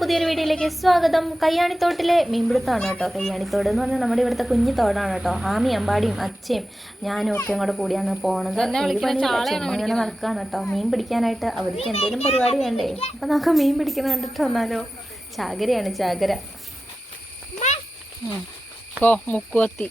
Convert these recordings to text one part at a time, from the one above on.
പുതിയൊരു വീഡിയോയിലേക്ക് സ്വാഗതം. കയ്യാണിത്തോട്ടിലെ മീൻപിടുത്തമാണ് കേട്ടോ. കയ്യാണിത്തോട് എന്ന് പറഞ്ഞാൽ നമ്മുടെ ഇവിടുത്തെ കുഞ്ഞു തോടാണ് കേട്ടോ. ആമി അമ്പാടിയും അച്ഛയും ഞാനും ഒക്കെ കൂടെ കൂടിയാണ് പോണത്. അങ്ങനെ നടക്കുകയാണ് കേട്ടോ. മീൻ പിടിക്കാനായിട്ട് അവർക്ക് എന്തെങ്കിലും പരിപാടി വേണ്ടേ. അപ്പം നമുക്ക് മീൻ പിടിക്കണം കണ്ടിട്ട് വന്നാലോ. ചാകരയാണ് ചാകര. മുക്കുവത്തി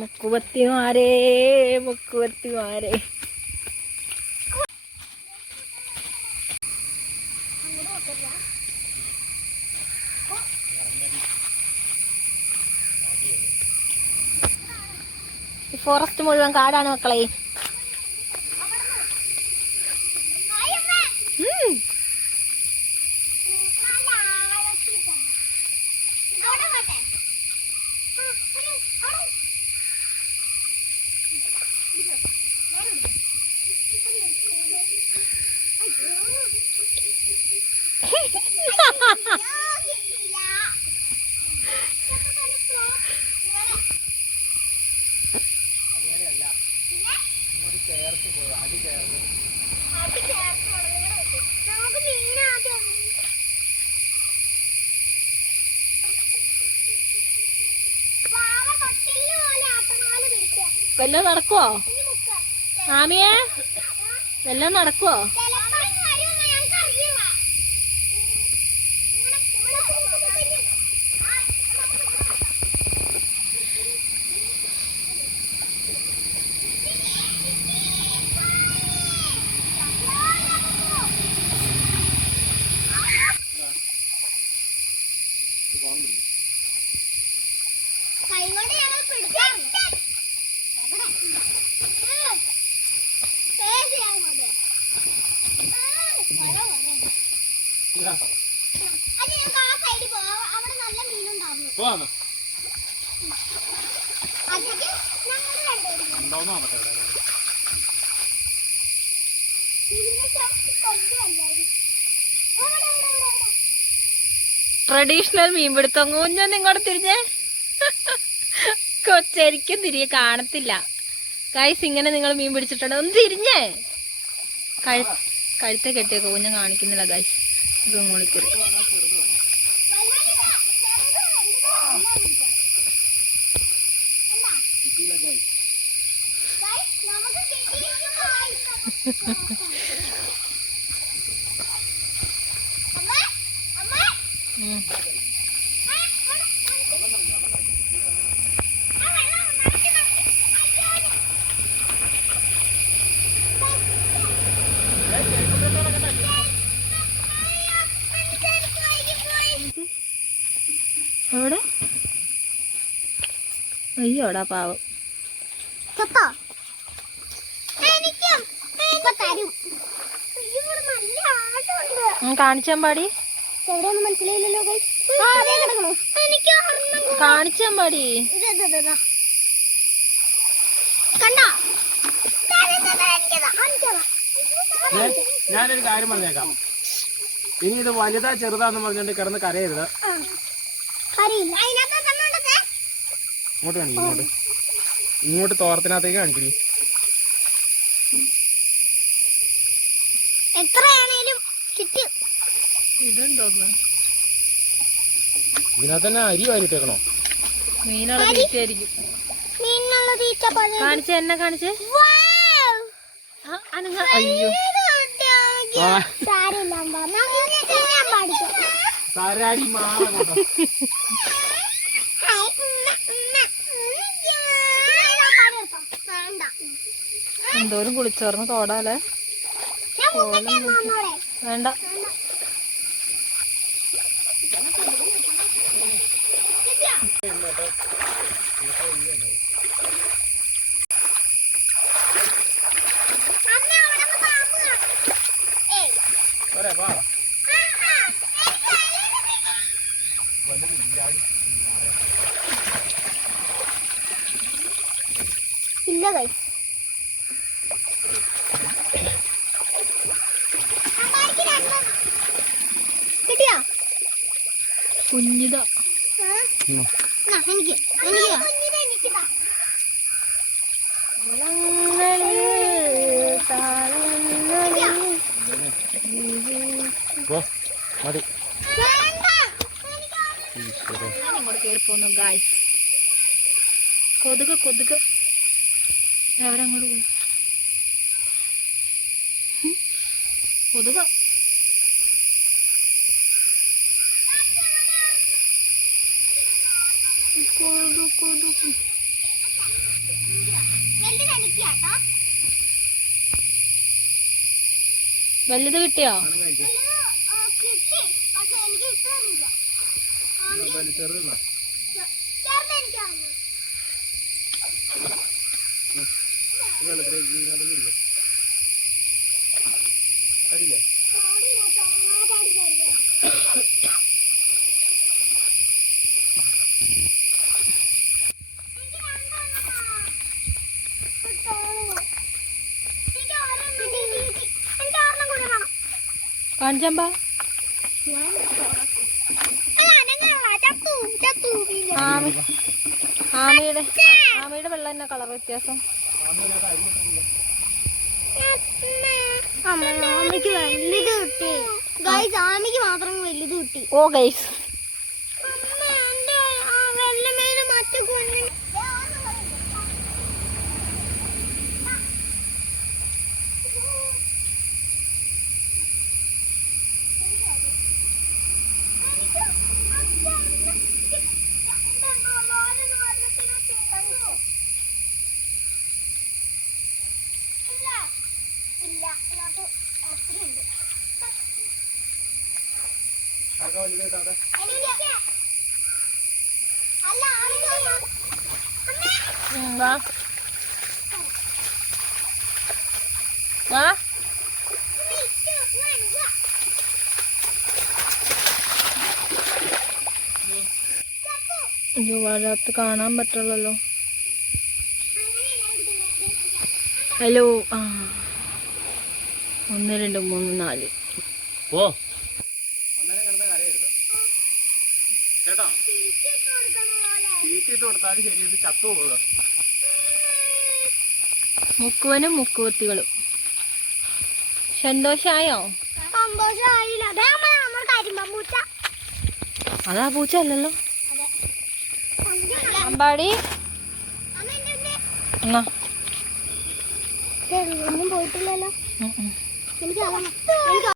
മുക്കുവത്തിമാരേ മുക്കുവത്തിമാരേ. ഫോറസ്റ്റ് മുഴുവൻ കാടാണ് മക്കളെ. വല്ലതും നടക്കുവോ ആമിയെ? വല്ലതും നടക്കുവോ? ട്രഡീഷണൽ മീൻപിടുത്തം. കുഞ്ഞൊന്നും ഇങ്ങോട്ട് തിരിഞ്ഞേ. കൊച്ചരിക്കും തിരികെ കാണത്തില്ല ഗൈസ്. ഇങ്ങനെ നിങ്ങൾ മീൻ പിടിച്ചിട്ടുണ്ട്. ഒന്ന് തിരിഞ്ഞേ. കഴുത്തെ കെട്ടിയൊക്കെ കുഞ്ഞ് കാണിക്കുന്നില്ല ഗൈസ്. ഇത് മോളിക്കൂടി എവിടെ? അയ്യോടാ പാവം. കാണിച്ചാൻ പാടി. കാണിച്ചാൻ പാടി. ഞാനൊരു കാര്യം പറഞ്ഞേക്കാം. ഇനി ഇത് വലുതാ ചെറുതാന്ന് പറഞ്ഞിട്ട് കിടന്ന് കരയരുത്. ഇങ്ങോട്ട് കാണിക്കും. ഇങ്ങോട്ട് തോർത്തിനകത്തേക്ക് കാണിക്കും. ഇതിനകത്ത് തന്നെ അരി വാരിട്ടേക്കണോ? മീനുള്ള തീറ്റായിരിക്കും. കാണിച്ചേ, എന്നെ കാണിച്ചേ. അയ്യോ സാരാടി മാള. എന്തോരം കുളിച്ചേർന്ന് തോടാലേ. വേണ്ട. ഇല്ല ഗൈസ്. കിട്ടിയാ കുഞ്ഞിതാ. എനിക്ക് മതി. ഞാൻ ഇങ്ങോട്ട് കയറി പോന്നു ഗായ്സ്. കൊതുക് കൊതുക് എവരങ്ങോട്ട് പോയി? കൊതുക് കൊതുക്. വലുത് കിട്ടിയോ? ചെറുതാ അതില്ലേ? കാണിച്ചമ്പാ. ആമയുടെ വെള്ളം തന്നെ കളർ വ്യത്യാസം. ആമയ്ക്ക് വലുത് കിട്ടി ഗൈസ്. ആമയ്ക്ക് മാത്രം വലുത് കിട്ടി. ഓ ഗൈസ്, വെള്ളമേല് മറ്റു കുഞ്ഞു വാ വാ. അയ്യോ, വരാത്ത കാണാൻ പറ്റുള്ളല്ലോ. ഹലോ. 1 2 3 4. ഓ ഒന്നേരം കിടന്ന് കരയരുത് കേട്ടോ. തീറ്റിട്ട് കൊടുത്താലും ശരി, ഇത് ചത്തു പോകുക. മുക്കുവനും മുക്കുവത്തികളും. സന്തോഷായോ? സന്തോഷമായില്ല. നമ്മൾ കരിമ്പൂച്ച. അതാ പൂച്ച അല്ലല്ലോ. അമ്പാടി ഒന്നും പോയിട്ടില്ലല്ലോ. എനിക്ക്